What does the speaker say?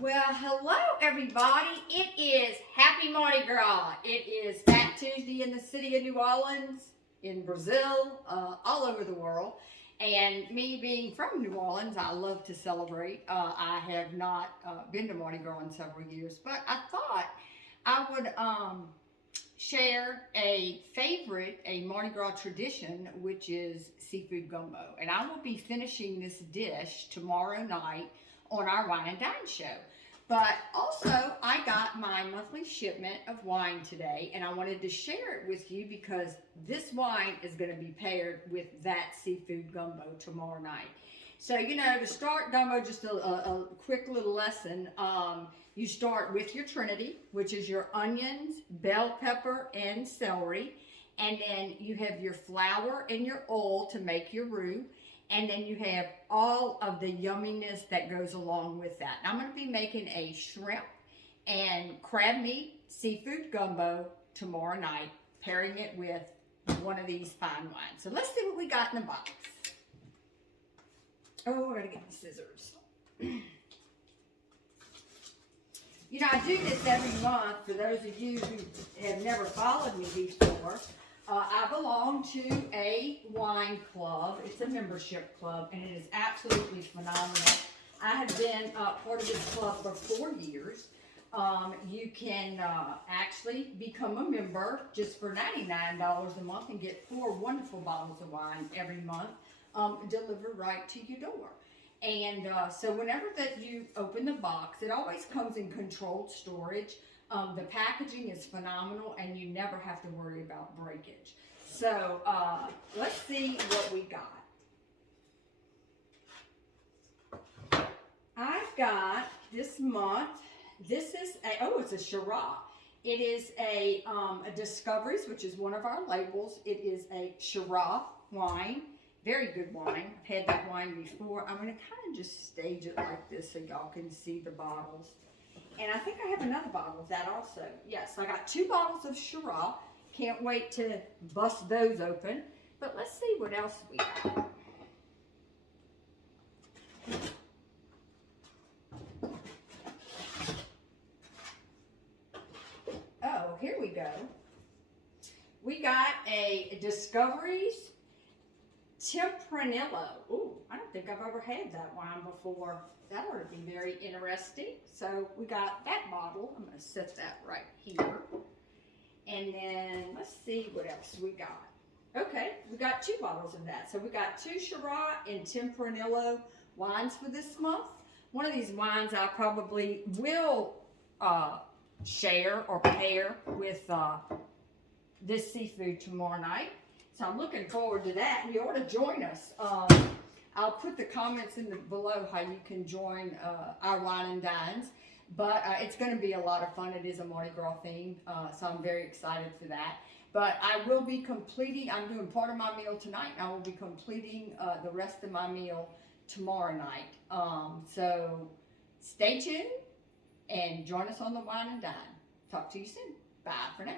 Well, hello everybody. It is Happy Mardi Gras. It is Fat Tuesday in the city of New Orleans, in Brazil, all over the world. And me being from New Orleans, I love to celebrate. I have not been to Mardi Gras in several years, but I thought I would share a Mardi Gras tradition, which is seafood gumbo. And I will be finishing this dish tomorrow night on our wine and dine show. But also, I got my monthly shipment of wine today, and I wanted to share it with you because this wine is going to be paired with that seafood gumbo tomorrow night. So, to start gumbo, just a quick little lesson. You start with your Trinity, which is your onions, bell pepper, and celery. And then you have your flour and your oil to make your roux. And then you have all of the yumminess that goes along with that. And I'm going to be making a shrimp and crab meat seafood gumbo tomorrow night, pairing it with one of these fine wines. So let's see what we got in the box. Oh, we're going to get the scissors. I do this every month. For those of you who have never followed me before, I belong to a wine club. It's a membership club, and it is absolutely phenomenal. I have been part of this club for 4 years. You can actually become a member just for $99 a month and get 4 wonderful bottles of wine every month delivered right to your door. And so whenever that you open the box, it always comes in controlled storage. The packaging is phenomenal, and you never have to worry about breakage. So let's see what we got. I've got this month. This is it's a Shiraz. It is a Discoveries, which is one of our labels. It is a Shiraz wine. Very good wine. I've had that wine before. I'm going to kind of just stage it like this so y'all can see the bottles. And I think I have another bottle of that also. Yes, I got 2 bottles of Shiraz. Can't wait to bust those open. But let's see what else we got. Oh, here we go. We got a Discoveries Tempranillo. Ooh, I don't think I've ever had that wine before. That ought to be very interesting. So we got that bottle. I'm going to set that right here. And then let's see what else we got. Okay, we got 2 bottles of that. So we got 2 Shiraz and Tempranillo wines for this month. One of these wines I probably will share or pair with this seafood tomorrow night. So I'm looking forward to that. And you ought to join us. I'll put the comments below how you can join our wine and dines. But it's going to be a lot of fun. It is a Mardi Gras theme, so I'm very excited for that. But I will be completing, I'm doing part of my meal tonight, and I will be completing the rest of my meal tomorrow night. So stay tuned and join us on the wine and dine. Talk to you soon. Bye for now.